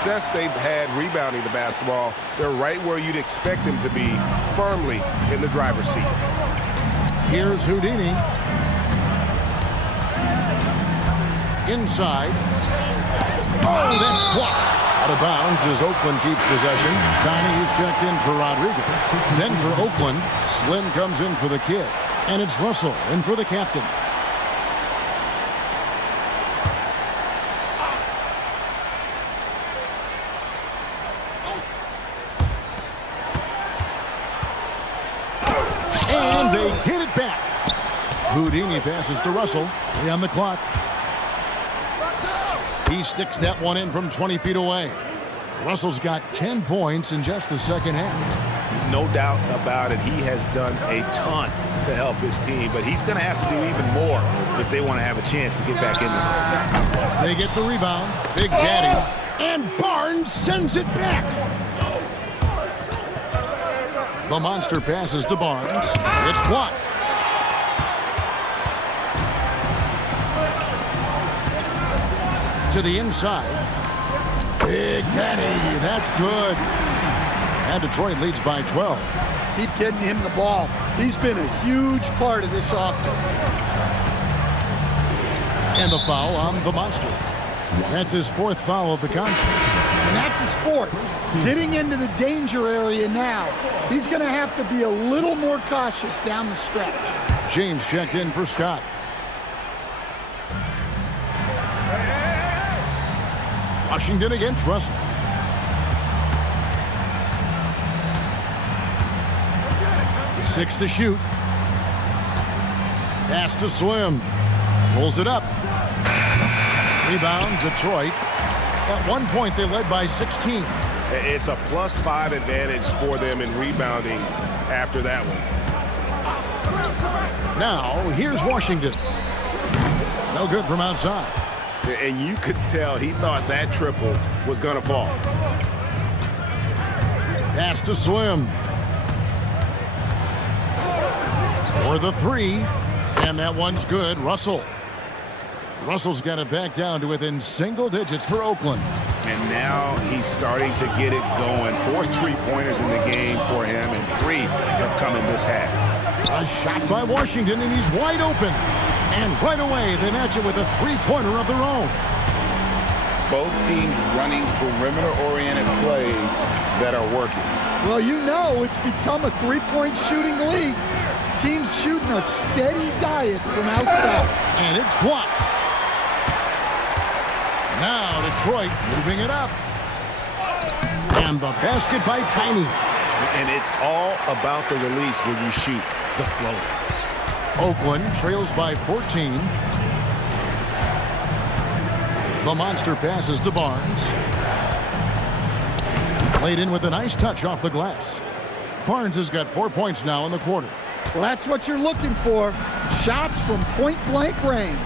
success they've had rebounding the basketball, they're right where you'd expect them to be, firmly in the driver's seat. Here's Houdini. Inside. Oh, that's blocked. Out of bounds as Oakland keeps possession. Tiny is checked in for Rodriguez. Then for Oakland, Slim comes in for the kid. And it's Russell in for the captain. And they get it back. Houdini passes to Russell. 3 on the clock. He sticks that one in from 20 feet away. Russell's got 10 points in just the second half. No doubt about it. He has done a ton to help his team, but he's going to have to do even more if they want to have a chance to get back in this one. They get the rebound. Big Daddy. And Barnes sends it back. The monster passes to Barnes. It's blocked. To the inside. Big Daddy, that's good. And Detroit leads by 12. Keep getting him the ball. He's been a huge part of this offense. And the foul on the monster. That's his 4th foul of the contest. And that's his 4th. Getting into the danger area now. He's going to have to be a little more cautious down the stretch. James checked in for Scott. Washington against Russell. Six to shoot. Pass to Slim. Pulls it up. Rebound, Detroit. At one point, they led by 16. It's a +5 advantage for them in rebounding after that one. Now, here's Washington. No good from outside. And you could tell he thought that triple was going to fall. Pass to Slim. For the 3. And that one's good. Russell. Russell's got it back down to within single digits for Oakland. And now he's starting to get it going. 4 3-pointers in the game for him, and 3 have come in this half. A shot by Washington, and he's wide open. And right away, they match it with a 3-pointer of their own. Both teams running perimeter-oriented plays that are working. Well, you know it's become a 3-point shooting league. Teams shooting a steady diet from outside. And it's blocked. Now Detroit moving it up. And the basket by Tiny. And it's all about the release when you shoot the floater. Oakland trails by 14. The monster passes to Barnes. Played in with a nice touch off the glass. Barnes has got 4 points now in the quarter. Well, that's what you're looking for. Shots from point-blank range.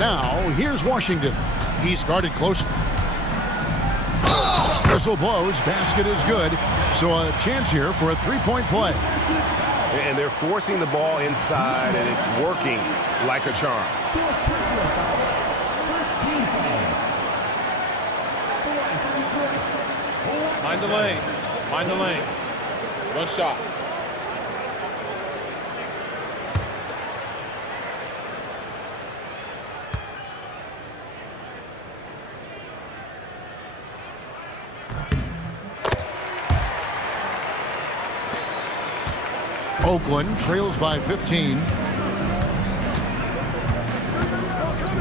Now, here's Washington. He's guarded closely. Whistle blows. Basket is good. So a chance here for a 3-point play. And they're forcing the ball inside, and it's working like a charm. Mind the lanes. Mind the lanes. One shot. Oakland trails by 15.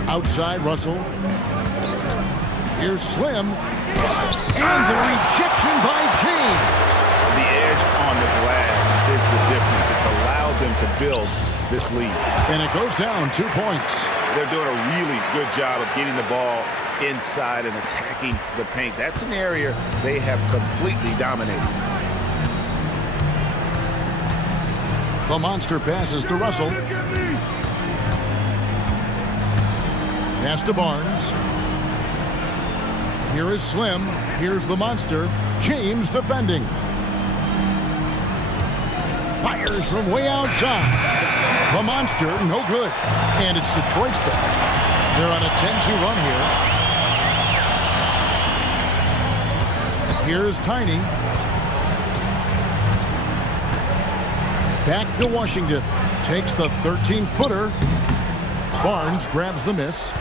Outside Russell. Here's Slim. And the rejection by James. The edge on the glass is the difference. It's allowed them to build this lead. And it goes down 2 points. They're doing a really good job of getting the ball inside and attacking the paint. That's an area they have completely dominated. The monster passes to Russell. Pass to Barnes. Here is Slim. Here's the monster. James defending. Fires from way outside. The monster, no good. And it's Detroit's ball. They're on a 10-2 run here. Here's Tiny. Back to Washington. Takes the 13-footer. Barnes grabs the miss.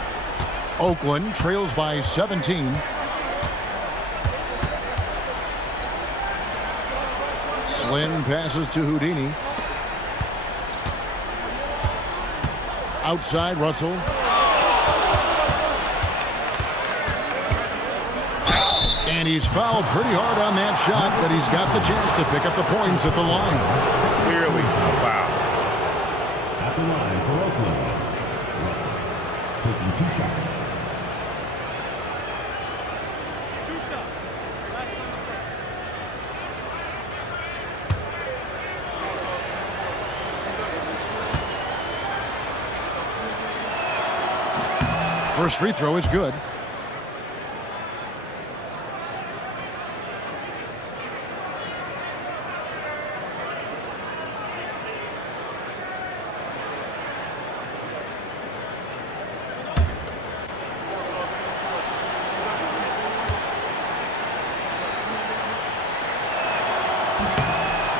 Oakland trails by 17. Slim passes to Houdini. Outside Russell. And he's fouled pretty hard on that shot, but he's got the chance to pick up the points at the line. Clearly a foul. At the line for Oakland, Russell taking 2 shots. First free throw is good.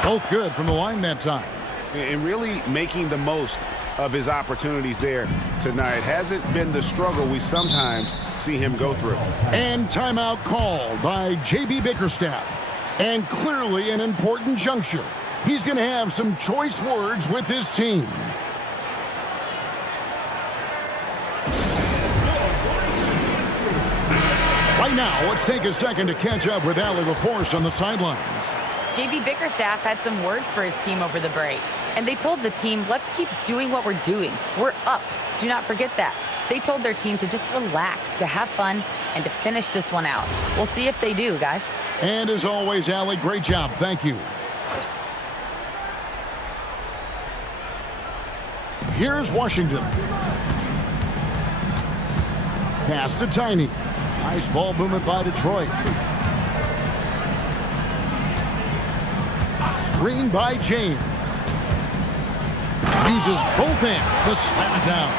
Both good from the line that time. And really making the most of his opportunities there tonight. Hasn't been the struggle we sometimes see him go through. And timeout called by J.B. Bickerstaff. And clearly an important juncture. He's going to have some choice words with his team. Right now, let's take a second to catch up with Allie LaForce on the sidelines. J.B. Bickerstaff had some words for his team over the break. And they told the team, let's keep doing what we're doing. We're up. Do not forget that. They told their team to just relax, to have fun, and to finish this one out. We'll see if they do, guys. And as always, Allie, great job. Thank you. Here's Washington. Pass to Tiny. Nice ball movement by Detroit. Screen by James. Uses both hands to slam it down.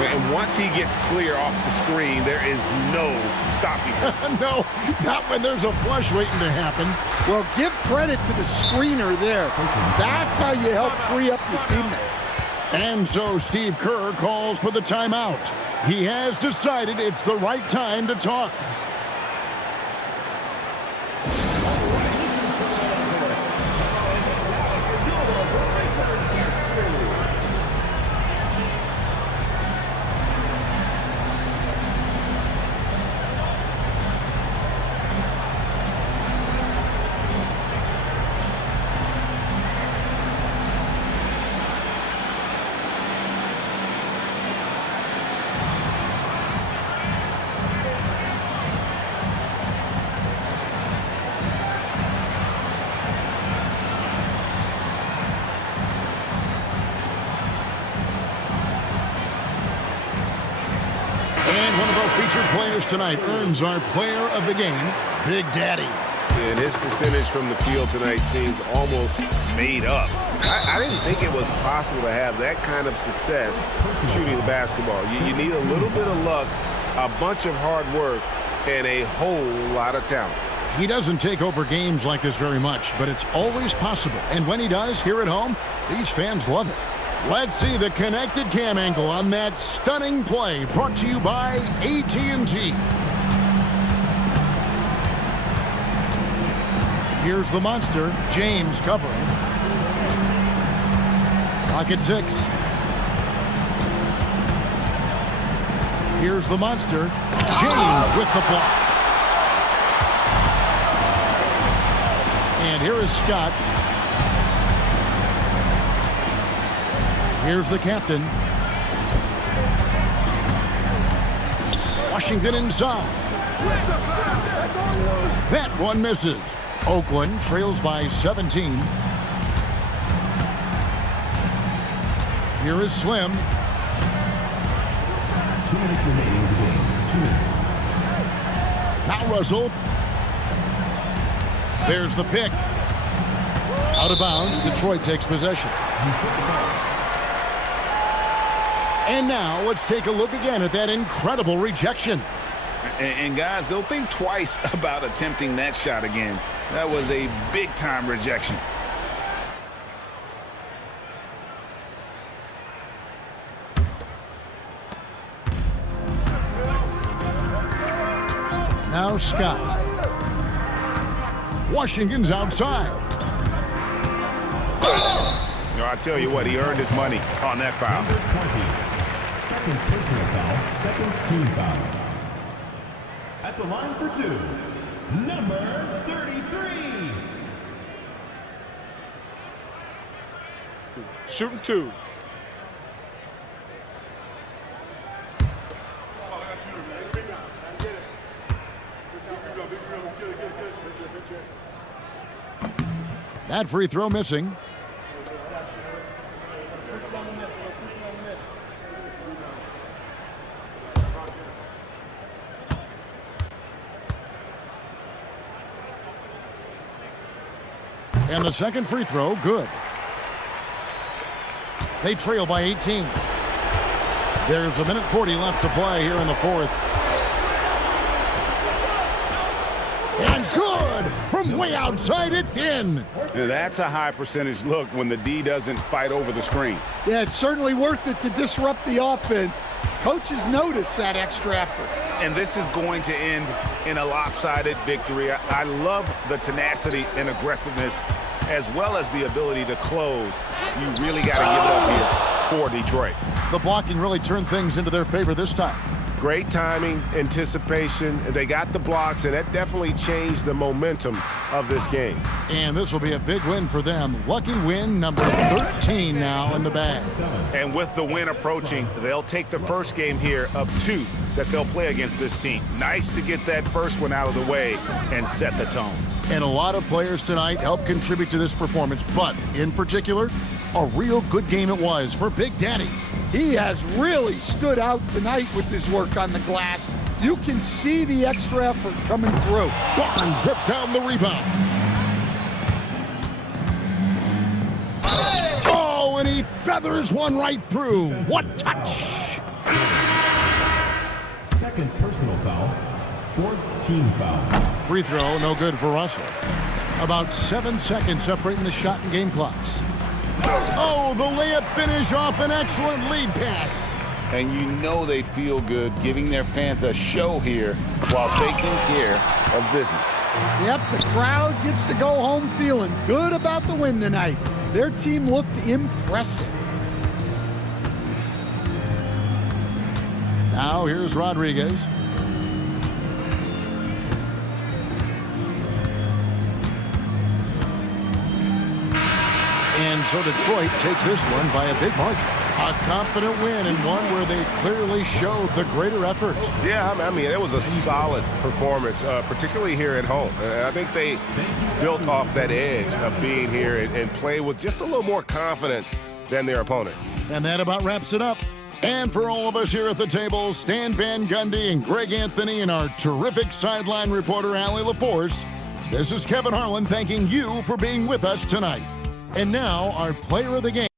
And once he gets clear off the screen, there is no stopping him. No, not when there's a flush waiting to happen. Well, give credit to the screener there. That's how you help free up your teammates. And so Steve Kerr calls for the timeout. He has decided it's the right time to talk. Players tonight earns our player of the game, Big Daddy. And his percentage from the field tonight seems almost made up. I didn't think it was possible to have that kind of success shooting the basketball. You need a little bit of luck, a bunch of hard work, and a whole lot of talent. He doesn't take over games like this very much, but it's always possible. And when he does, here at home, these fans love it. Let's see the connected cam angle on that stunning play, brought to you by AT&T. Here's the monster, James covering. Pocket 6. Here's the monster, James with the block. And here is Scott. Here's the captain. Washington inside. That one misses. Oakland trails by 17. Here is Slim. 2 minutes remaining in the game. 2 minutes. Now Russell. There's the pick. Out of bounds. Detroit takes possession. And now let's take a look again at that incredible rejection. And guys, they'll think twice about attempting that shot again. That was a big-time rejection. Now Scott. Washington's outside. I tell you what, he earned his money on that foul. Number 20. Second personal foul, second team foul. At the line for two, number 33. Shooting two. That free throw missing. And the second free throw, good. They trail by 18. There's a minute 40 left to play here in the fourth. And good! From way outside, it's in. That's a high percentage look when the D doesn't fight over the screen. Yeah, it's certainly worth it to disrupt the offense. Coaches notice that extra effort. And this is going to end in a lopsided victory. I love the tenacity and aggressiveness as well as the ability to close. You really got to give it up here for Detroit. The blocking really turned things into their favor this time. Great timing, anticipation. They got the blocks, and that definitely changed the momentum of this game. And this will be a big win for them. Lucky win number 13 now in the bag. And with the win approaching, they'll take the first game here of two that they'll play against this team. Nice to get that first one out of the way and set the tone. And a lot of players tonight helped contribute to this performance, but in particular, a real good game it was for Big Daddy. He has really stood out tonight with his work on the glass. You can see the extra effort coming through. Barnes rips down the rebound. Oh, and he feathers one right through. What touch! Second personal foul, fourth team foul. Free throw, no good for Russell. About 7 seconds separating the shot and game clocks. Oh, the layup finish off an excellent lead pass. And you know they feel good giving their fans a show here while taking care of business. Yep, the crowd gets to go home feeling good about the win tonight. Their team looked impressive. Now here's Rodriguez. And so Detroit takes this one by a big margin. A confident win and one where they clearly showed the greater effort. Yeah, I mean, it was a solid performance, particularly here at home. I think they built off that edge of being here and play with just a little more confidence than their opponent. And that about wraps it up. And for all of us here at the table, Stan Van Gundy and Greg Anthony and our terrific sideline reporter, Allie LaForce, this is Kevin Harlan thanking you for being with us tonight. And now, our player of the game.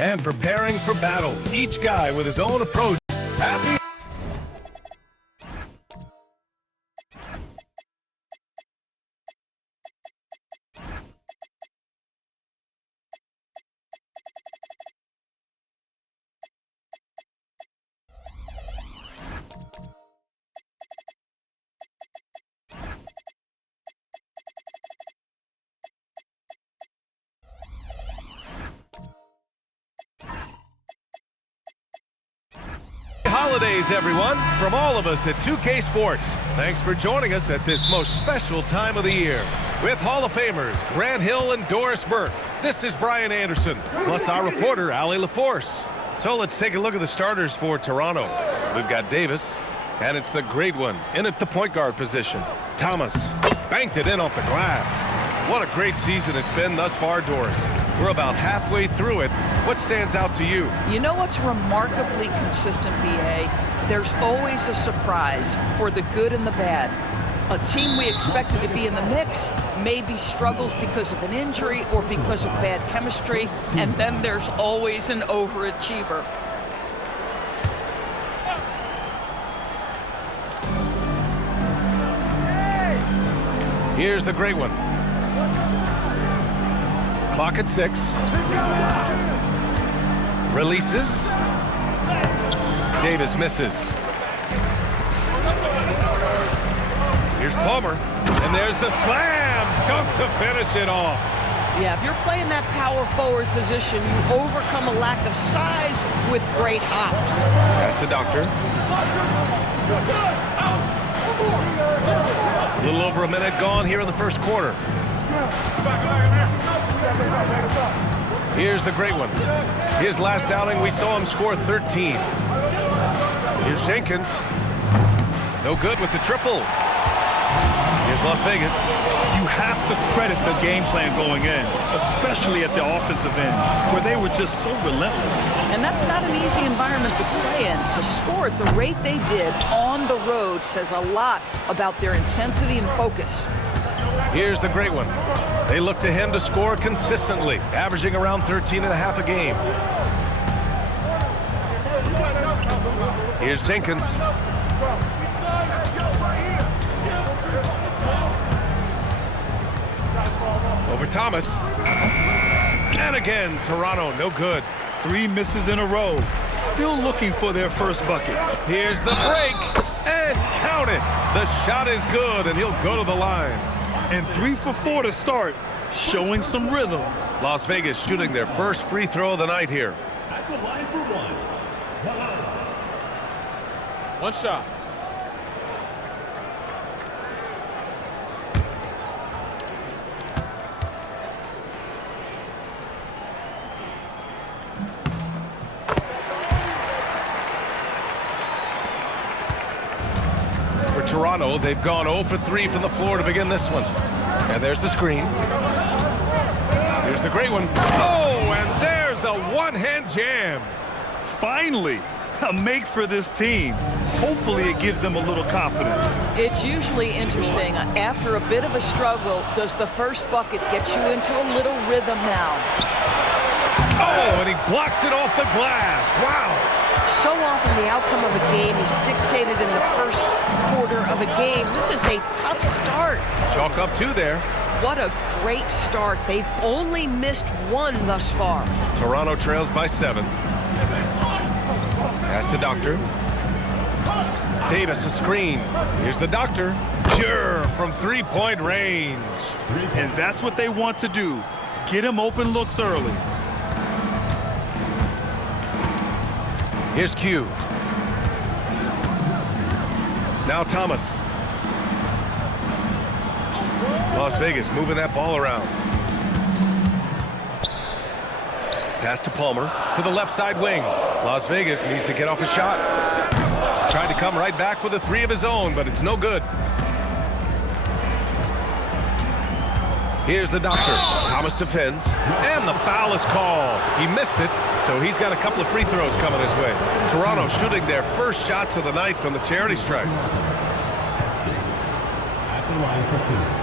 and preparing for battle. Each guy with his own approach. Happy. Holidays, everyone, from all of us at 2K Sports. Thanks for joining us at this most special time of the year. With Hall of Famers Grant Hill and Doris Burke, this is Brian Anderson, plus our reporter, Allie LaForce. So let's take a look at the starters for Toronto. We've got Davis, and it's the great one in at the point guard position. Thomas banked it in off the glass. What a great season it's been thus far, Doris. We're about halfway through it. What stands out to you? You know what's remarkably consistent, BA? There's always a surprise for the good and the bad. A team we expected to be in the mix maybe struggles because of an injury or because of bad chemistry, and then there's always an overachiever. Here's the great one. Clock at 6. Releases. Davis misses. Here's Palmer. And there's the slam. Dunk to finish it off. Yeah, if you're playing that power forward position, you overcome a lack of size with great hops. Pass to Doctor. A little over a minute gone here in the first quarter. Here's the great one. His last outing, we saw him score 13. Here's Jenkins. No good with the triple. Here's Las Vegas. You have to credit the game plan going in, especially at the offensive end, where they were just so relentless. And that's not an easy environment to play in. To score at the rate they did on the road says a lot about their intensity and focus. Here's the great one. They look to him to score consistently, averaging around 13.5 a game. Here's Jenkins. Over Thomas. And again, Toronto, no good. 3 misses in a row. Still looking for their first bucket. Here's the break. And count it. The shot is good, and he'll go to the line. And 3 for 4 to start, showing some rhythm. Las Vegas shooting their first free throw of the night here. At the line for one. One shot. For Toronto, they've gone 0 for 3 from the floor to begin this one. And there's the screen. Here's the great one. Oh, and there's a one-hand jam. Finally, a make for this team. Hopefully it gives them a little confidence. It's usually interesting. After a bit of a struggle, does the first bucket get you into a little rhythm now? Oh, and he blocks it off the glass. Wow. So often the outcome of a game is dictated in the first quarter of a game. This is a tough start. Chalk up 2 there. What a great start. They've only missed 1 thus far. Toronto trails by 7. Pass to Doctor. Davis a screen. Here's the Doctor. Pure from 3-point range. And that's what they want to do. Get him open looks early. Here's Q. Now Thomas. Las Vegas moving that ball around. Pass to Palmer to the left side wing. Las Vegas needs to get off a shot. Tried to come right back with a 3 of his own, but it's no good. Here's the Doctor. Thomas defends, and the foul is called. He missed it, so he's got a couple of free throws coming his way. Toronto shooting their first shots of the night from the charity stripe. At the line for 2.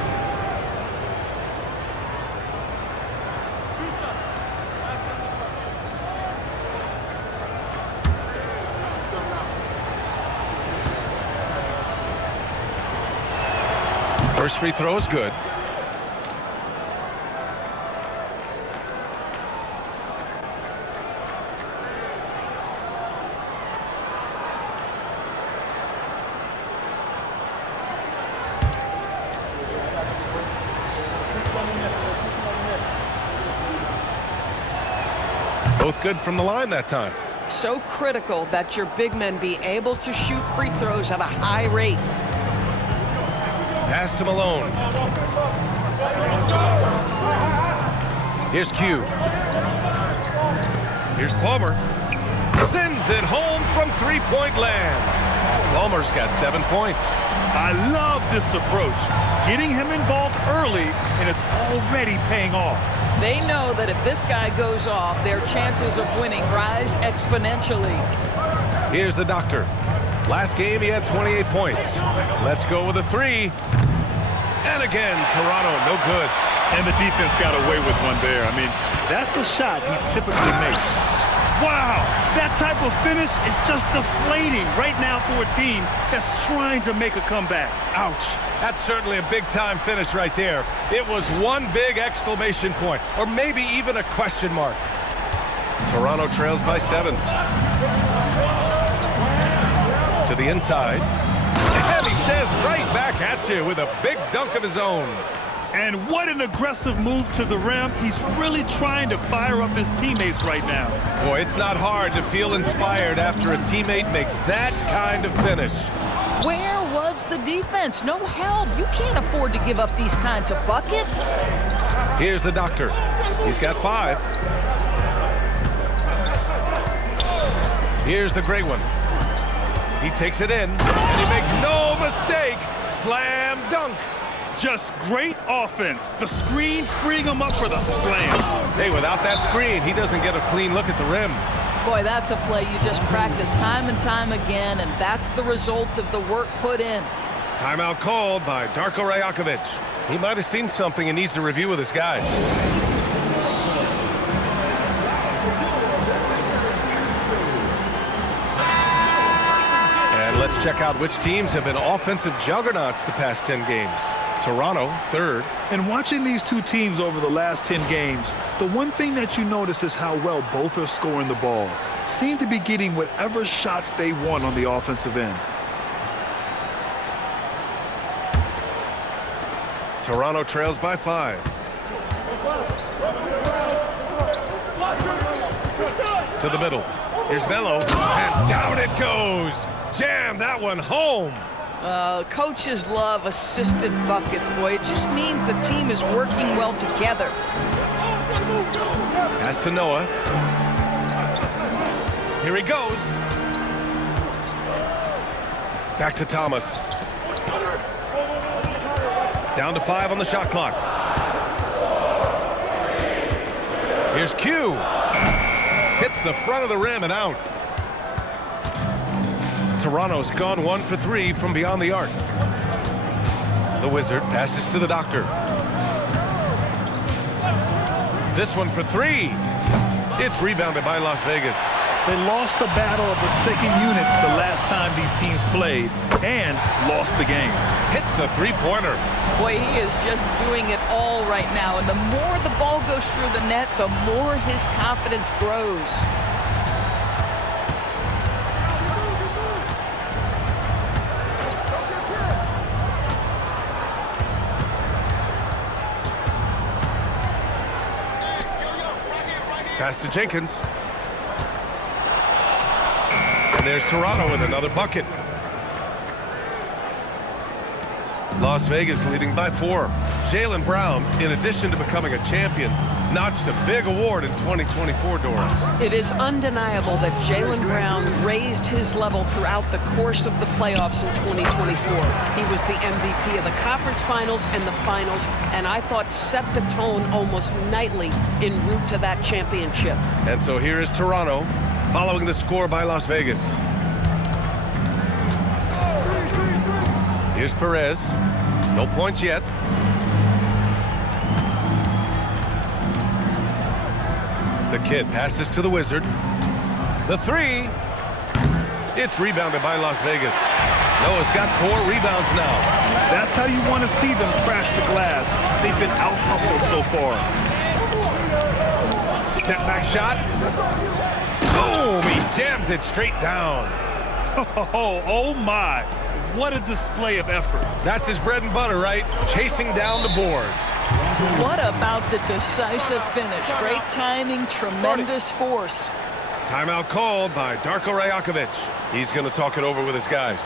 First free throw is good. Both good from the line that time. So critical that your big men be able to shoot free throws at a high rate. Pass to Malone. Here's Q. Here's Palmer. Sends it home from three-point land. Palmer's got 7 points. I love this approach. Getting him involved early, and it's already paying off. They know that if this guy goes off, their chances of winning rise exponentially. Here's the doctor. Last game, he had 28 points. Let's go with a three. And again, Toronto, no good. And the defense got away with one there. I mean, that's a shot he typically makes. Wow, that type of finish is just deflating right now for a team that's trying to make a comeback. Ouch. That's certainly a big-time finish right there. It was one big exclamation point, or maybe even a question mark. Toronto trails by 7. To the inside. And he says right back at you with a big dunk of his own. And what an aggressive move to the rim. He's really trying to fire up his teammates right now. Boy, it's not hard to feel inspired after a teammate makes that kind of finish. Where was the defense? No help. You can't afford to give up these kinds of buckets. Here's the doctor. He's got 5. Here's the great one. He takes it in, and he makes no mistake. Slam dunk. Just great offense. The screen freeing him up for the slam. Hey, without that screen, he doesn't get a clean look at the rim. Boy, that's a play you just practice time and time again, and that's the result of the work put in. Timeout called by Darko Rajakovic. He might have seen something and needs to review with his guys. And let's check out which teams have been offensive juggernauts the past 10 games. Toronto, 3rd. And watching these two teams over the last 10 games, the one thing that you notice is how well both are scoring the ball. Seem to be getting whatever shots they want on the offensive end. Toronto trails by 5. To the middle. Here's Melo, and down it goes. Jam that one home. Coaches love assisted buckets, boy. It just means the team is working well together. Pass to Noah. Here he goes. Back to Thomas. Down to 5 on the shot clock. Here's Q. Hits the front of the rim and out. Toronto's gone 1 for 3 from beyond the arc. The Wizard passes to the doctor. This one for 3. It's rebounded by Las Vegas. They lost the battle of the second units the last time these teams played and lost the game. Hits the three-pointer. Boy, he is just doing it all right now. And the more the ball goes through the net, the more his confidence grows. Pass to Jenkins. And there's Toronto with another bucket. Las Vegas leading by 4. Jaylen Brown, in addition to becoming a champion, notched a big award in 2024, Doris. It is undeniable that Jaylen Brown raised his level throughout the course of the playoffs in 2024. He was the MVP of the conference finals and the finals, and I thought set the tone almost nightly en route to that championship. And so here is Toronto, following the score by Las Vegas. Here's Perez. No points yet. The kid passes to the Wizard. The 3. It's rebounded by Las Vegas. Noah's got 4 rebounds now. That's how you want to see them crash the glass. They've been out-hustled so far. Step back shot. Boom! He jams it straight down. Oh my. What a display of effort. That's his bread and butter, right? Chasing down the boards. What about the decisive finish? Great timing, tremendous force. Timeout called by Darko Rajakovic. He's going to talk it over with his guys.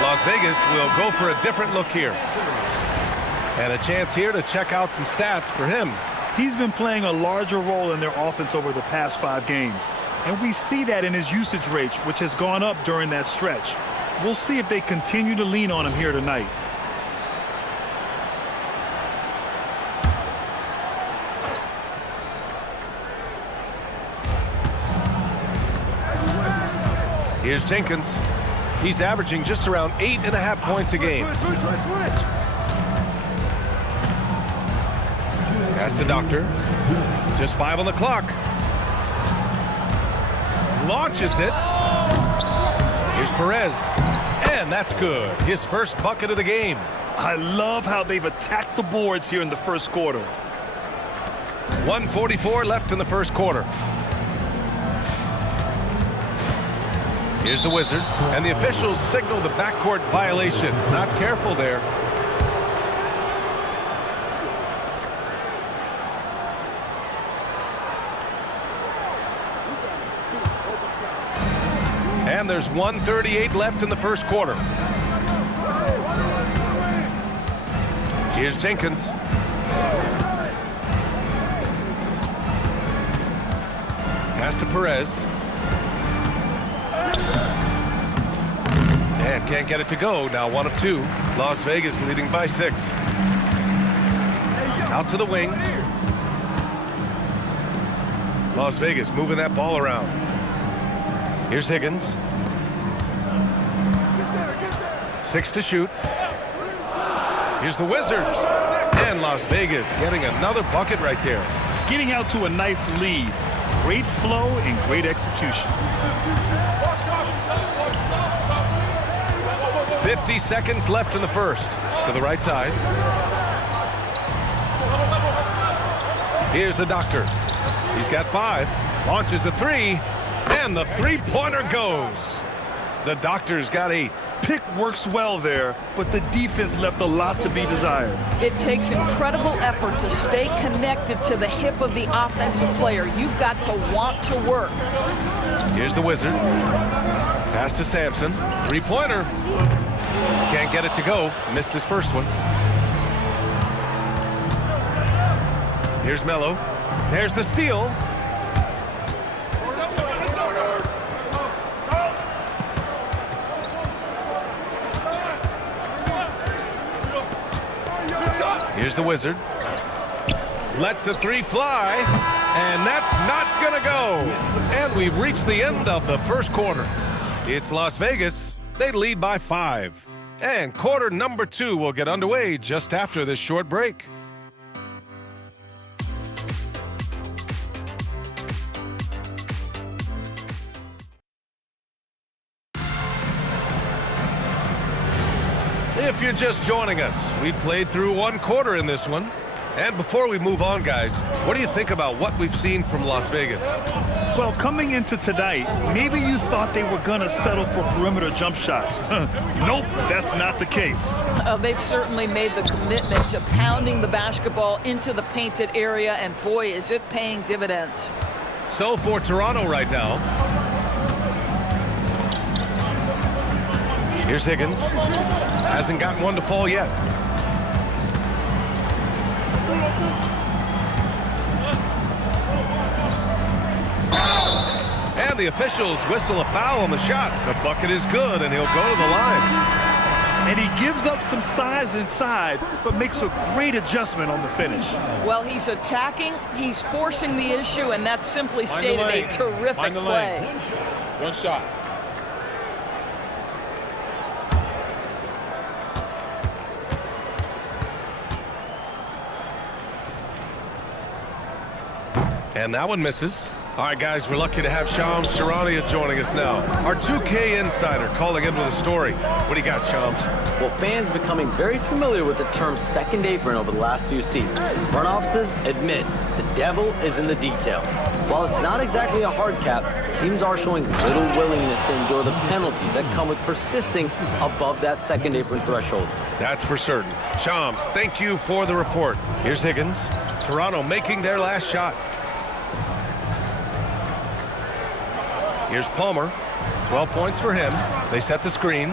Las Vegas will go for a different look here. And a chance here to check out some stats for him. He's been playing a larger role in their offense over the past 5 games. And we see that in his usage rate, which has gone up during that stretch. We'll see if they continue to lean on him here tonight. Here's Jenkins. He's averaging just around 8.5 points a game. Pass to Doctor. Just 5 on the clock. Launches it. Here's Perez. And that's good. His first bucket of the game. I love how they've attacked the boards here in the first quarter. 1:44 left in the first quarter. Here's the Wizard, and the officials signal the backcourt violation. Not careful there. And there's 1:38 left in the first quarter. Here's Jenkins. Pass to Perez. And can't get it to go. Now 1 of 2. Las Vegas leading by 6. Out to the wing. Las Vegas moving that ball around. Here's Higgins. 6 to shoot. Here's the Wizards. And Las Vegas getting another bucket right there. Getting out to a nice lead. Great flow and great execution. 50 seconds left in the first. To the right side. Here's the Doctor. He's got 5. Launches a 3. And the three-pointer goes. The Doctor's got 8. Pick works well there, but the defense left a lot to be desired. It takes incredible effort to stay connected to the hip of the offensive player. You've got to want to work. Here's the Wizard. Pass to Sampson. Three-pointer. Can't get it to go. Missed his first one. Here's Melo. There's the steal. Here's the Wizard. Lets the 3 fly. And that's not going to go. And we've reached the end of the first quarter. It's Las Vegas. They lead by 5. And quarter number 2 will get underway just after this short break. If you're just joining us, we played through one quarter in this one. And before we move on, guys, what do you think about what we've seen from Las Vegas? Well, coming into tonight, maybe you thought they were going to settle for perimeter jump shots. Nope, that's not the case. They've certainly made the commitment to pounding the basketball into the painted area, and boy, is it paying dividends. So for Toronto right now, here's Higgins. Hasn't gotten one to fall yet. And the officials whistle a foul on the shot. The bucket is good, and he'll go to the line. And he gives up some size inside, but makes a great adjustment on the finish. Well, he's attacking, he's forcing the issue, and that's simply stated a terrific play. One shot. And that one misses. All right, guys, we're lucky to have Shams Charania joining us now. Our 2K insider calling in with a story. What do you got, Shams? Well, fans becoming very familiar with the term second apron over the last few seasons. Front offices admit the devil is in the details. While it's not exactly a hard cap, teams are showing little willingness to endure the penalties that come with persisting above that second apron threshold. That's for certain. Shams, thank you for the report. Here's Higgins. Toronto making their last shot. Here's Palmer. 12 points for him. They set the screen.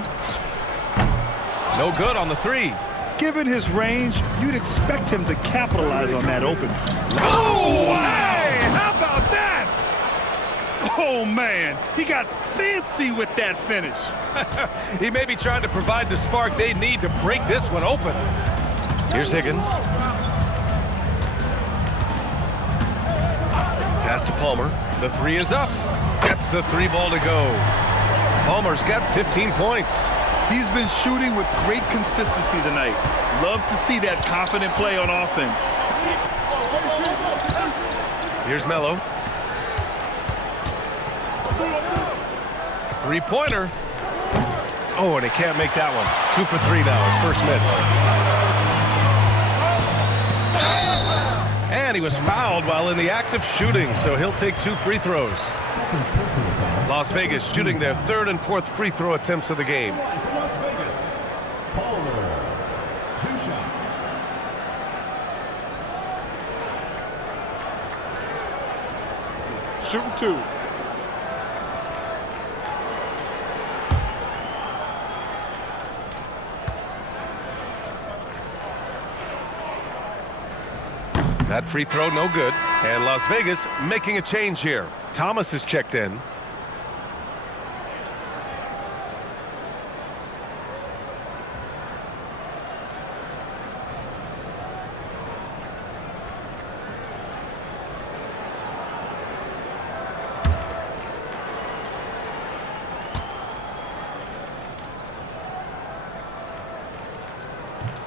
No good on the three. Given his range, you'd expect him to capitalize on that open. Oh, hey! How about that? Oh, man. He got fancy with that finish. He may be trying to provide the spark they need to break this one open. Here's Higgins. Pass to Palmer. The three is up. Gets the three ball to go. Palmer's got 15 points. He's been shooting with great consistency tonight. Love to see that confident play on offense. Here's Melo. Three-pointer. Oh, and he can't make that one. 2 for 3 now, his first miss. And he was fouled while in the act of shooting, so he'll take 2 free throws. Las Vegas shooting their third and fourth free throw attempts of the game. Las Vegas, Palmer, 2 shots. Shooting 2. That free throw no good. And Las Vegas making a change here. Thomas is checked in.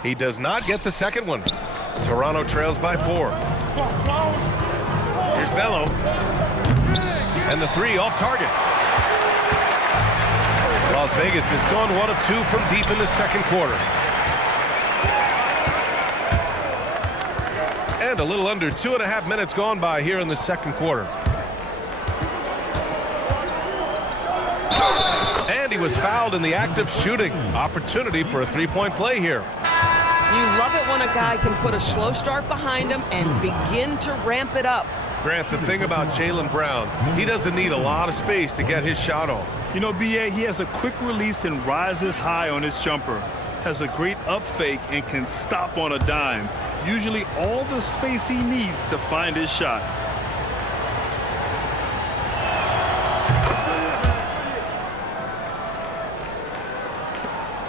He does not get the second one. Toronto trails by 4. Here's Melo. And the three off target. Las Vegas has gone 1 of 2 from deep in the second quarter. And a little under 2.5 minutes gone by here in the second quarter. And he was fouled in the act of shooting. Opportunity for a three-point play here. You love it when a guy can put a slow start behind him and begin to ramp it up. Grant, the thing about Jaylen Brown, he doesn't need a lot of space to get his shot off. You know, BA, he has a quick release and rises high on his jumper. Has a great up fake and can stop on a dime. Usually all the space he needs to find his shot.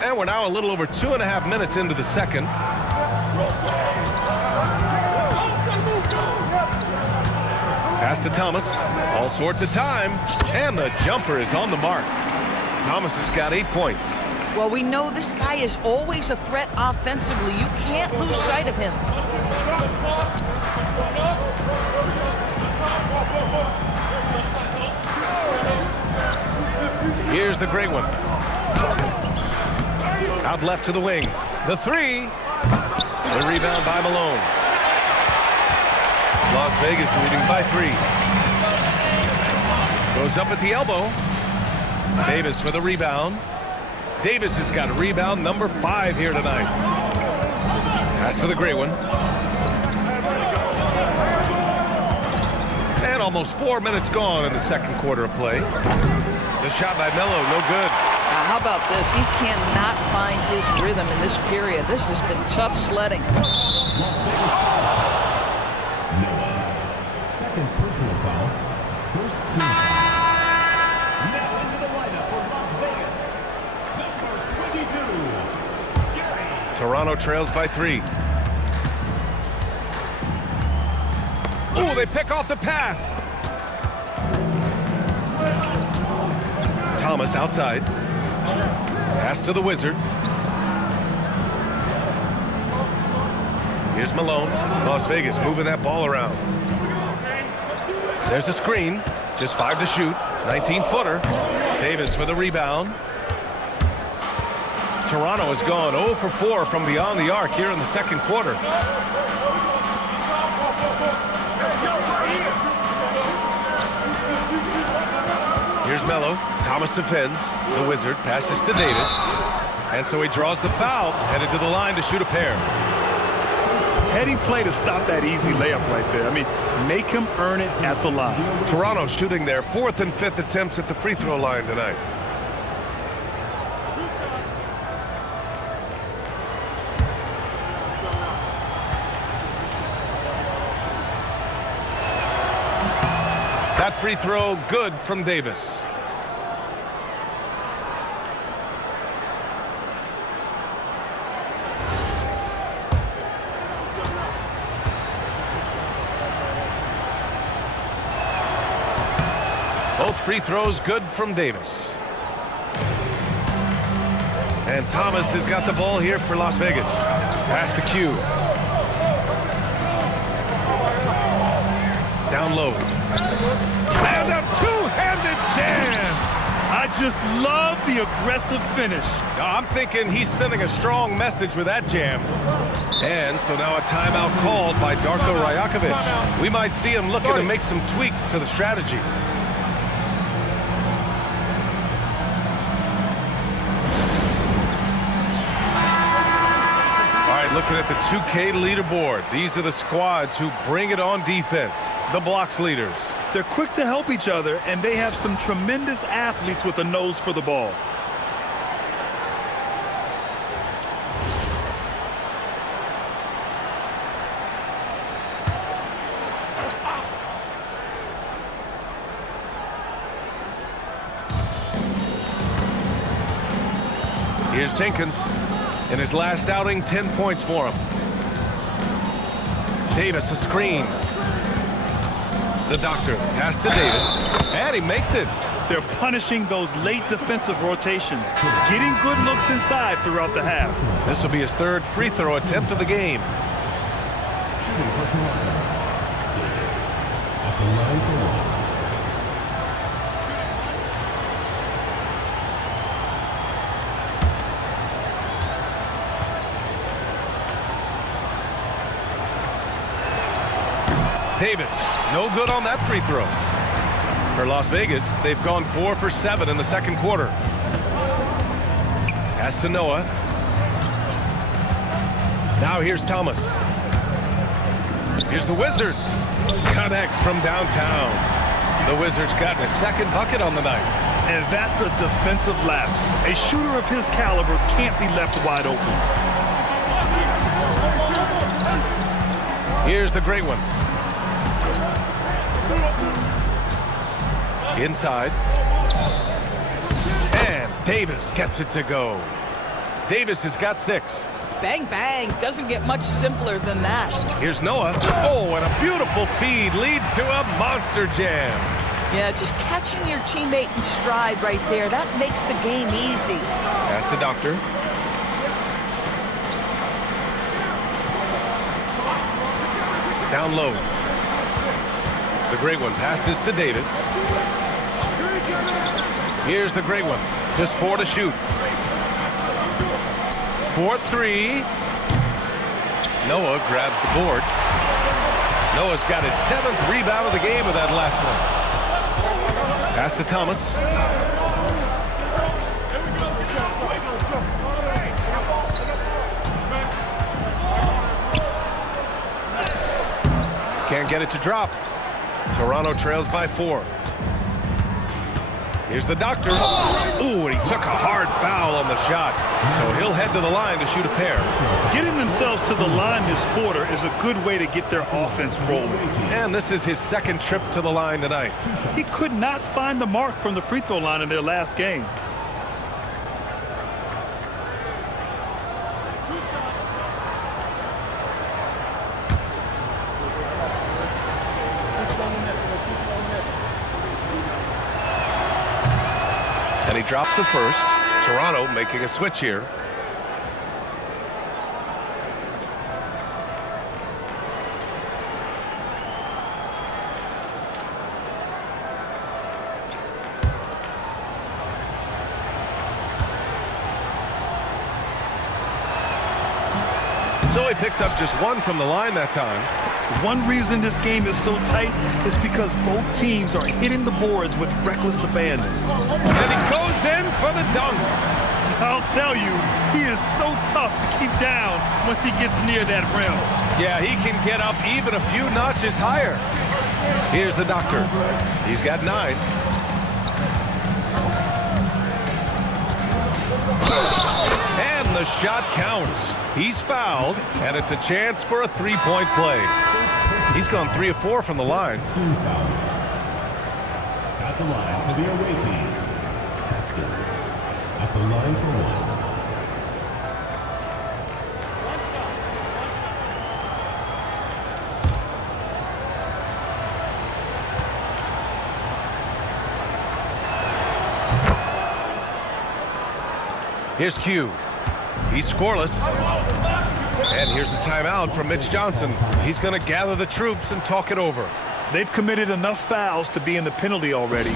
And we're now a little over 2.5 minutes into the second. Pass to Thomas. All sorts of time. And the jumper is on the mark. Thomas has got 8 points. Well, we know this guy is always a threat offensively. You can't lose sight of him. Here's the great one. Out left to the wing. The three. The rebound by Malone. Las Vegas leading by 3. Goes up at the elbow. Davis for the rebound. Davis has got rebound number 5 here tonight. Pass to the gray one. And almost 4 minutes gone in the second quarter of play. The shot by Melo, no good. Now, how about this? He cannot find his rhythm in this period. This has been tough sledding. Second personal foul. First team foul. Now into the lineup for Las Vegas. Number 22. Toronto trails by 3. Ooh, they pick off the pass. Thomas outside. Pass to the Wizard. Here's Malone. Las Vegas moving that ball around. There's a screen. Just 5 to shoot. 19-footer. Davis for the rebound. Toronto has gone 0 for 4 from beyond the arc here in the second quarter. Here's Melo. Thomas defends. The Wizard passes to Davis. And so he draws the foul, headed to the line to shoot a pair. Heady play to stop that easy layup right there. I mean, make him earn it at the line. Toronto shooting their 4th and 5th attempts at the free throw line tonight. That free throw good from Davis. Both free throws good from Davis. And Thomas has got the ball here for Las Vegas. Pass to Q. Down low. And a two-handed jam. I just love the aggressive finish. I'm thinking he's sending a strong message with that jam. And so now a timeout called by Darko Rajakovic. We might see him looking to make some tweaks to the strategy. Looking at the 2K leaderboard, these are the squads who bring it on defense, the blocks leaders. They're quick to help each other, and they have some tremendous athletes with a nose for the ball. Here's Jenkins. In his last outing, 10 points for him. Davis, a screen. The doctor, pass to Davis, and he makes it. They're punishing those late defensive rotations, getting good looks inside throughout the half. This will be his 3rd free throw attempt of the game. Shooting for Toronto. Davis at the line for 1. Davis, no good on that free throw. For Las Vegas, they've gone 4 for 7 in the second quarter. Pass to Noah. Now here's Thomas. Here's the Wizard. Connects from downtown. The Wizard's gotten a 2nd bucket on the night. And that's a defensive lapse. A shooter of his caliber can't be left wide open. Here's the great one. Inside. And Davis gets it to go. Davis has got 6. Bang, bang. Doesn't get much simpler than that. Here's Noah. Oh, and a beautiful feed leads to a monster jam. Yeah, just catching your teammate in stride right there. That makes the game easy. Pass the doctor. Down low. The great one passes to Davis. Here's the great one. Just 4 to shoot. 4-3. Noah grabs the board. Noah's got his 7th rebound of the game with that last one. Pass to Thomas. Can't get it to drop. Toronto trails by 4. Here's the doctor. Ooh, and he took a hard foul on the shot. So he'll head to the line to shoot a pair. Getting themselves to the line this quarter is a good way to get their offense rolling. And this is his 2nd trip to the line tonight. He could not find the mark from the free throw line in their last game. And he drops the first. Toronto making a switch here. So he picks up just 1 from the line that time. One reason this game is so tight is because both teams are hitting the boards with reckless abandon. And he goes in for the dunk. I'll tell you, he is so tough to keep down once he gets near that rim. Yeah, he can get up even a few notches higher. Here's the doctor. He's got 9. And the shot counts. He's fouled, and it's a chance for a 3-point play. He's gone 3 of 4 from the line. At the line for the away team, Haskins. At the line for 1. Here's Q. He's scoreless. And here's a timeout from Mitch Johnson. He's going to gather the troops and talk it over. They've committed enough fouls to be in the penalty already.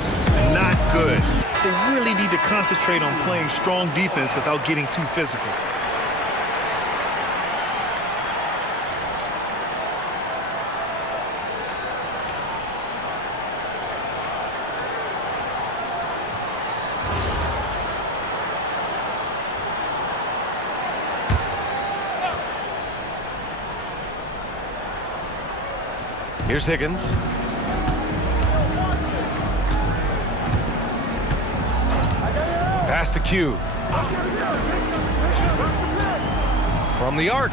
Not good. They really need to concentrate on playing strong defense without getting too physical. Here's Higgins. Pass to Q. From the arc.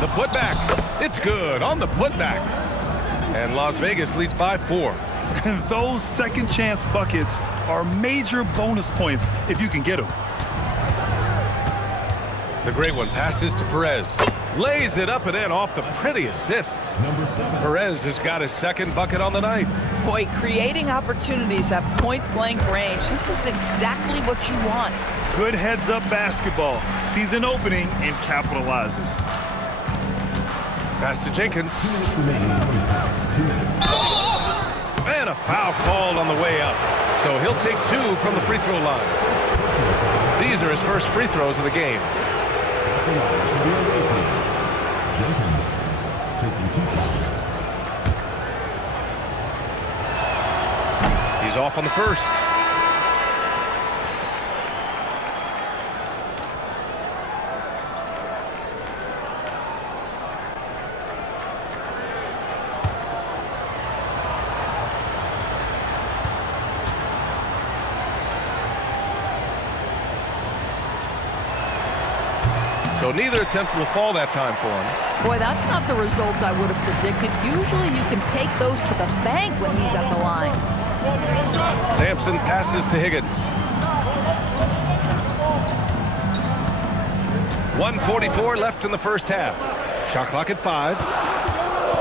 The putback. It's good on the putback. And Las Vegas leads by 4. Those second chance buckets are major bonus points if you can get them. The great one passes to Perez. Lays it up and in off the pretty assist. Number 7. Perez has got his 2nd bucket on the night. Boy, creating opportunities at point-blank range, this is exactly what you want. Good heads-up basketball. Sees an opening and capitalizes. Pass to Jenkins. 2 minutes remaining in the first half. 2 minutes. And a foul called on the way up. So he'll take 2 from the free throw line. These are his first free throws of the game. At the line for the away team, Jenkins taking 2 shots. He's off on the first. So neither attempt will fall that time for him. Boy, that's not the result I would have predicted. Usually you can take those to the bank when he's at the line. Sampson passes to Higgins. 1:44 left in the first half. Shot clock at 5.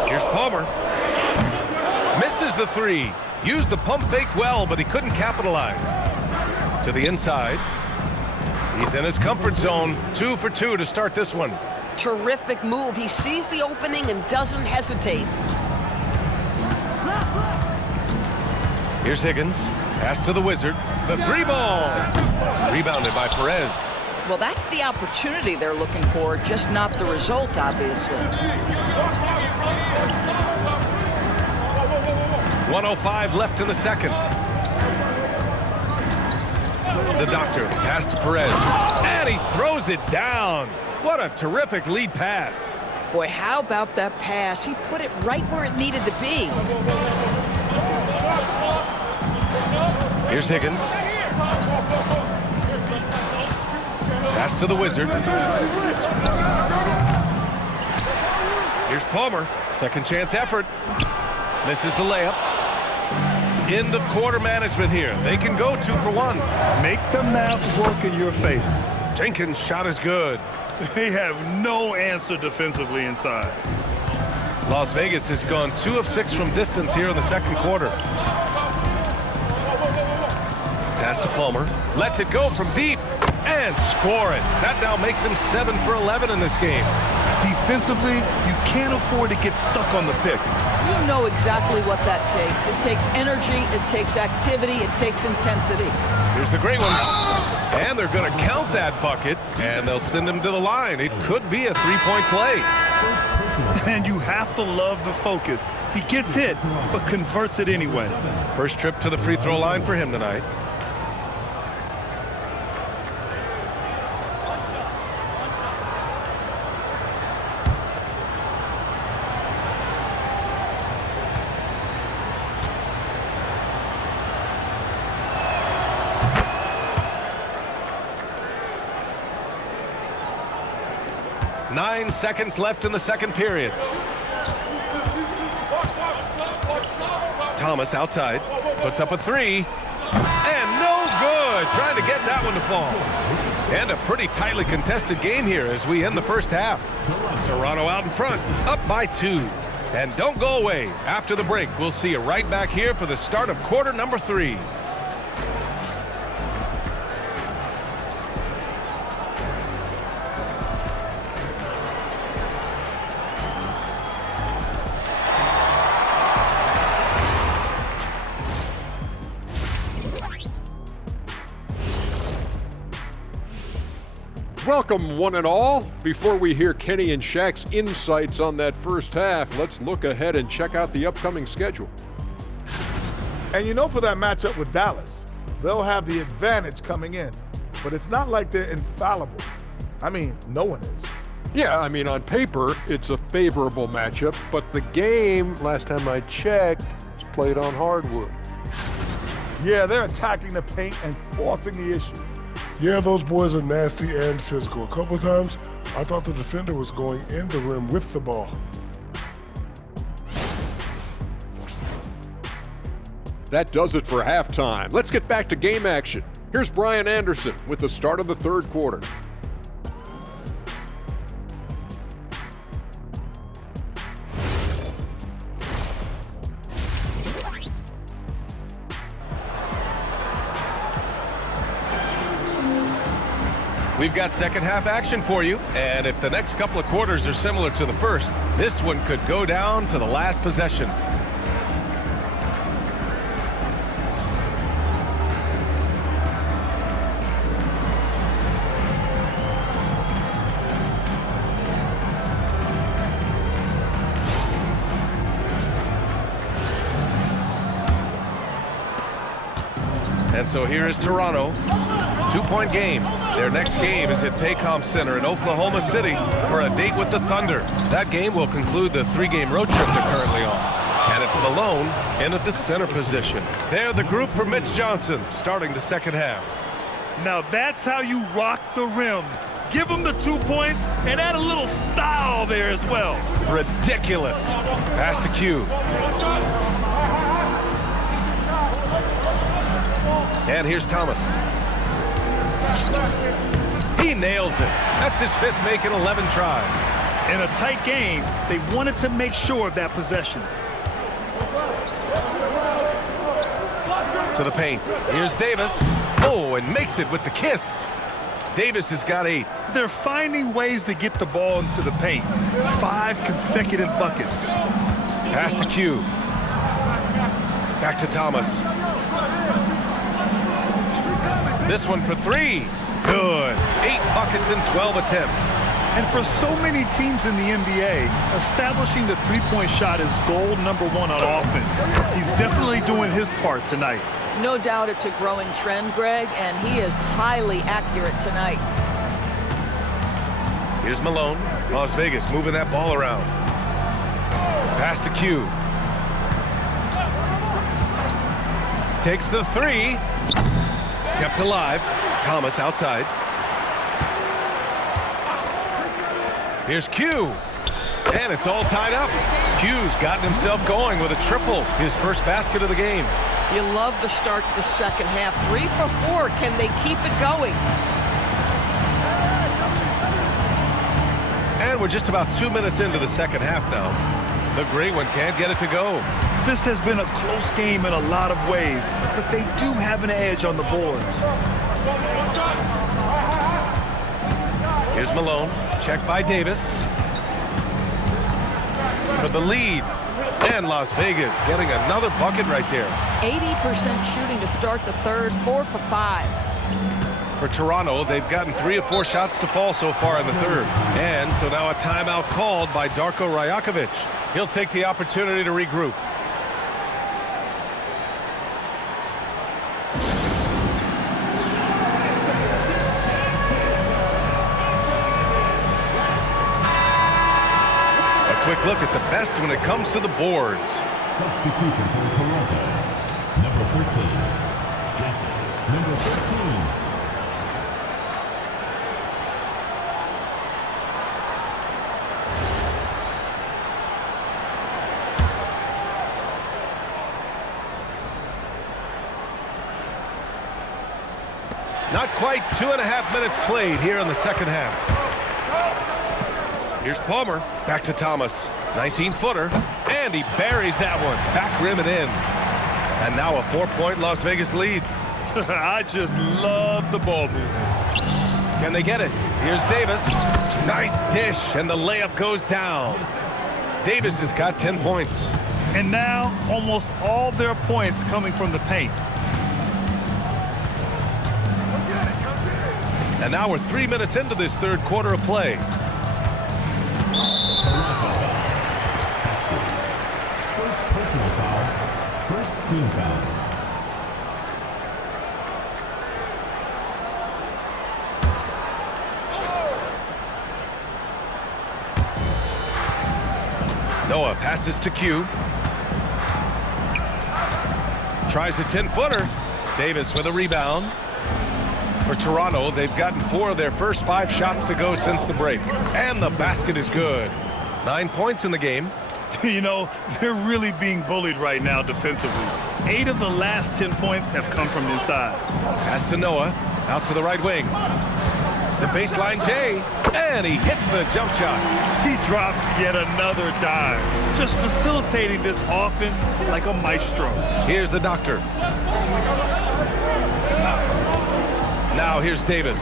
Here's Palmer. Misses the 3. Used the pump fake well, but he couldn't capitalize. To the inside. He's in his comfort zone. 2 for 2 to start this one. Terrific move. He sees the opening and doesn't hesitate. Here's Higgins. Pass to the Wizard. The 3 ball. Rebounded by Perez. Well, that's the opportunity they're looking for, just not the result, obviously. 1:05 left in the second. The doctor pass to Perez, and he throws it down. What a terrific lead pass. Boy, how about that pass? He put it right where it needed to be. Here's Higgins. Pass to the Wizard. Here's Palmer. Second chance effort. Misses the layup. End of quarter management here. They can go 2 for 1. Make the math work in your favor. Jenkins' shot is good. They have no answer defensively inside. Las Vegas has gone 2 of 6 from distance here in the second quarter. Pass to Palmer. Lets it go from deep and score it. That now makes him 7 for 11 in this game. Defensively, you can't afford to get stuck on the pick. You know exactly what that takes. It takes energy, it takes activity, it takes intensity. Here's the great one. And they're going to count that bucket, and they'll send him to the line. It could be a three-point play. And you have to love the focus. He gets hit, but converts it anyway. First trip to the free throw line for him tonight. Nine seconds left in the second period. Thomas outside, puts up a three, and no good. Trying to get that one to fall. And a pretty tightly contested game here as we end the first half. Toronto out in front, up by 2. And don't go away. After the break, we'll see you right back here for the start of quarter number 3. Welcome, one and all. Before we hear Kenny and Shaq's insights on that first half, let's look ahead and check out the upcoming schedule. And you know, for that matchup with Dallas, they'll have the advantage coming in. But it's not like they're infallible. I mean, no one is. Yeah, I mean, on paper, it's a favorable matchup, but the game, last time I checked, is played on hardwood. Yeah, they're attacking the paint and forcing the issue. Yeah, those boys are nasty and physical. A couple of times, I thought the defender was going in the rim with the ball. That does it for halftime. Let's get back to game action. Here's Brian Anderson with the start of the third quarter. We've got second half action for you, and if the next couple of quarters are similar to the first, this one could go down to the last possession. And so here is Toronto. 2-point game. Their next game is at Paycom Center in Oklahoma City for a date with the Thunder. That game will conclude the 3-game road trip they're currently on. And it's Malone in at the center position. They're the group for Mitch Johnson starting the second half. Now that's how you rock the rim. Give them the 2 points and add a little style there as well. Ridiculous. Pass to Q. And here's Thomas. He nails it. That's his 5th make in 11 tries. In a tight game, they wanted to make sure of that possession. To the paint. Here's Davis. Oh, and makes it with the kiss. Davis has got 8. They're finding ways to get the ball into the paint. 5 consecutive buckets. Pass to Q. Back to Thomas. This one for 3. Good. 8 buckets in 12 attempts. And for so many teams in the NBA, establishing the three-point shot is goal number one on offense. He's definitely doing his part tonight. No doubt it's a growing trend, Greg, and he is highly accurate tonight. Here's Malone. Las Vegas moving that ball around. Pass to Q. Takes the three. Kept alive. Thomas outside. Here's Q. And it's all tied up. Q's gotten himself going with a triple. His first basket of the game. You love the start to the second half. 3 for 4. Can they keep it going? And we're just about 2 minutes into the second half now. The great one can't get it to go. This has been a close game in a lot of ways, but they do have an edge on the boards. Here's Malone. Check by Davis. For the lead. And Las Vegas getting another bucket right there. 80% shooting to start the third, 4 for 5. For Toronto, they've gotten 3 of 4 shots to fall so far in the third. And so now a timeout called by Darko Rajakovic. He'll take the opportunity to regroup. Quick look at the best when it comes to the boards. Substitution for Toronto. Number 13. Jesse. Number 13. Not quite 2.5 minutes played here in the second half. Here's Palmer. Back to Thomas. 19-footer. And he buries that one. Back rim and in. And now a 4-point Las Vegas lead. I just love the ball movement. Can they get it? Here's Davis. Nice dish. And the layup goes down. Davis has got 10 points. And now almost all their points coming from the paint. And now we're 3 minutes into this third quarter of play. First personal foul. First team foul. Noah passes to Q. Tries a 10-footer. Davis with a rebound. For Toronto, they've gotten 4 of their first 5 shots to go since the break. And the basket is good. 9 points in the game. You know, they're really being bullied right now defensively. 8 of the last 10 points have come from inside. Pass to Noah. Out to the right wing. The baseline J. And he hits the jump shot. He drops yet another dime. Just facilitating this offense like a maestro. Here's the doctor. Now here's Davis.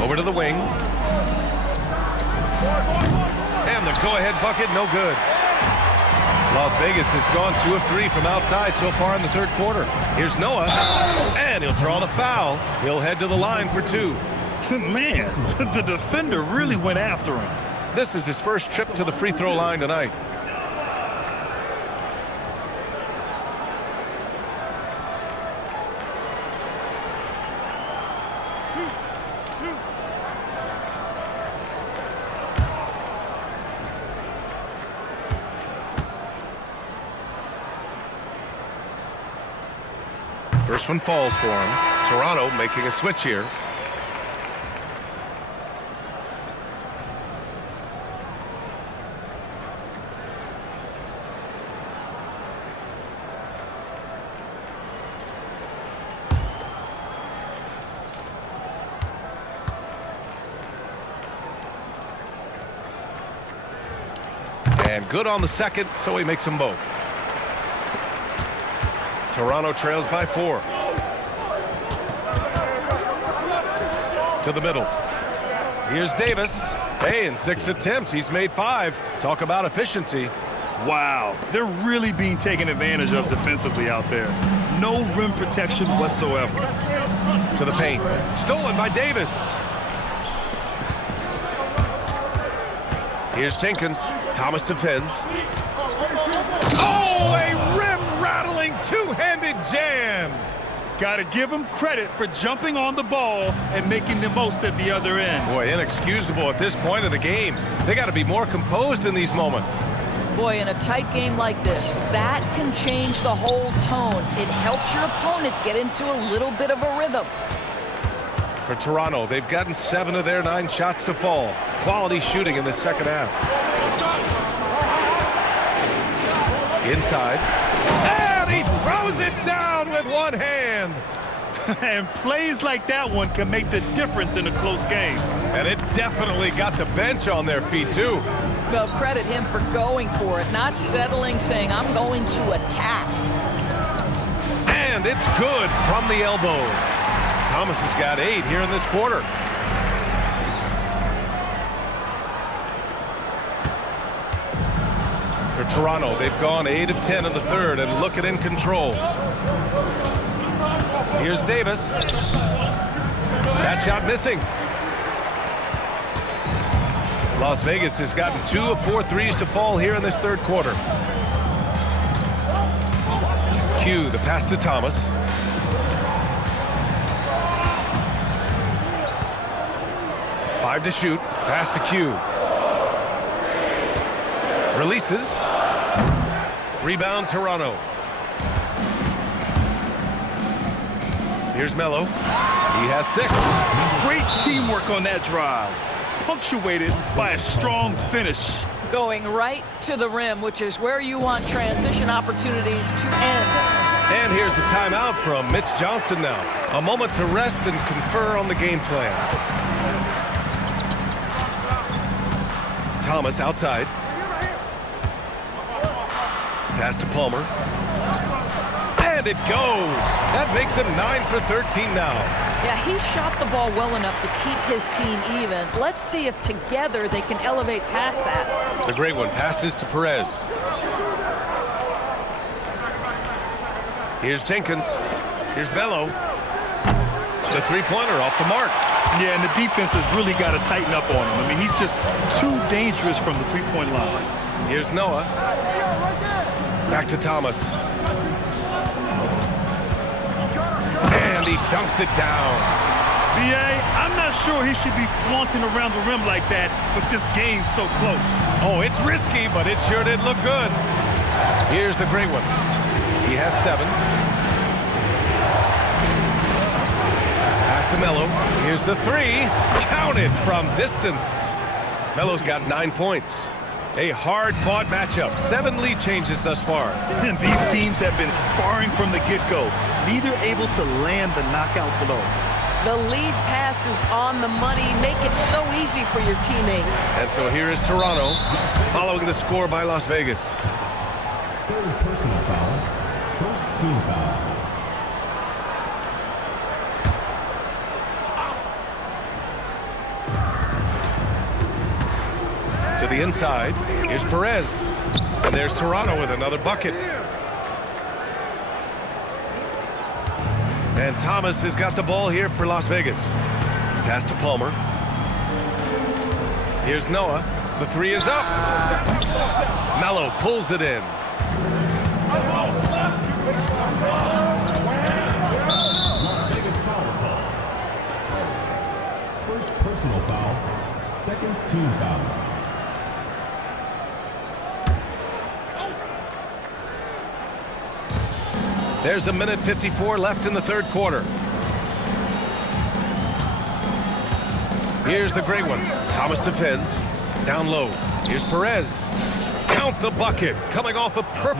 Over to the wing. And the go-ahead bucket, no good. Las Vegas has gone 2 of 3 from outside so far in the third quarter. Here's Noah. And he'll draw the foul. He'll head to the line for 2. Man, the defender really went after him. This is his first trip to the free throw line tonight. First one falls for him. Toronto making a switch here. And good on the second, so he makes them both. Toronto trails by 4. To the middle. Here's Davis. Hey, in 6 attempts, he's made 5. Talk about efficiency. Wow, they're really being taken advantage of defensively out there. no rim protection whatsoever. To the paint. Stolen by Davis. Here's Jenkins. Thomas defends. Oh, a rim-rattling two-handed jam. Got to give him credit for jumping on the ball and making the most at the other end. Boy, inexcusable at this point of the game. They got to be more composed in these moments. Boy, in a tight game like this, that can change the whole tone. It helps your opponent get into a little bit of a rhythm. For Toronto, they've gotten 7 of their 9 shots to fall. Quality shooting in the second half. Inside. And he throws it down with one hand. And plays like that one can make the difference in a close game. And it definitely got the bench on their feet, too. Well, credit him for going for it, not settling, saying, I'm going to attack. And it's good from the elbow. Thomas has got 8 here in this quarter. For Toronto, they've gone 8 of 10 in the third and looking in control. Here's Davis. That shot missing. Las Vegas has gotten 2 of 4 threes to fall here in this third quarter. Q, the pass to Thomas. Five to shoot. Pass to Q. Releases. Rebound Toronto. Here's Melo. He has 6. Great teamwork on that drive. Punctuated by a strong finish. Going right to the rim, which is where you want transition opportunities to end. And here's the timeout from Mitch Johnson now. A moment to rest and confer on the game plan. Thomas outside. Pass to Palmer. And it goes. That makes him 9 for 13 now. Yeah, he shot the ball well enough to keep his team even. Let's see if together they can elevate past that. The great one passes to Perez. Here's Jenkins. Here's Melo. The three-pointer off the mark. Yeah, and the defense has really got to tighten up on him. I mean, he's just too dangerous from the three-point line. Here's Noah. Back to Thomas. And he dunks it down. BA, I'm not sure he should be flaunting around the rim like that with this game so close. Oh, it's risky, but it sure did look good. Here's the great one. He has 7. Pass to Melo. Here's the 3. Counted from distance. Melo's got 9 points. A hard-fought matchup. 7 lead changes thus far. And these teams have been sparring from the get-go. Neither able to land the knockout blow. The lead pass is on the money. Make it so easy for your teammate. And so here is Toronto, following the score by Las Vegas. Third personal foul. First team foul. To the inside, here's Perez. And there's Toronto with another bucket. And Thomas has got the ball here for Las Vegas. Pass to Palmer. Here's Noah. The 3 is up. Melo pulls it in. Las Vegas foul call. First personal foul. Second team foul. There's a minute 54 left in the third quarter. Here's the great one. Thomas defends. Down low. Here's Perez. Count the bucket. Coming off a perfect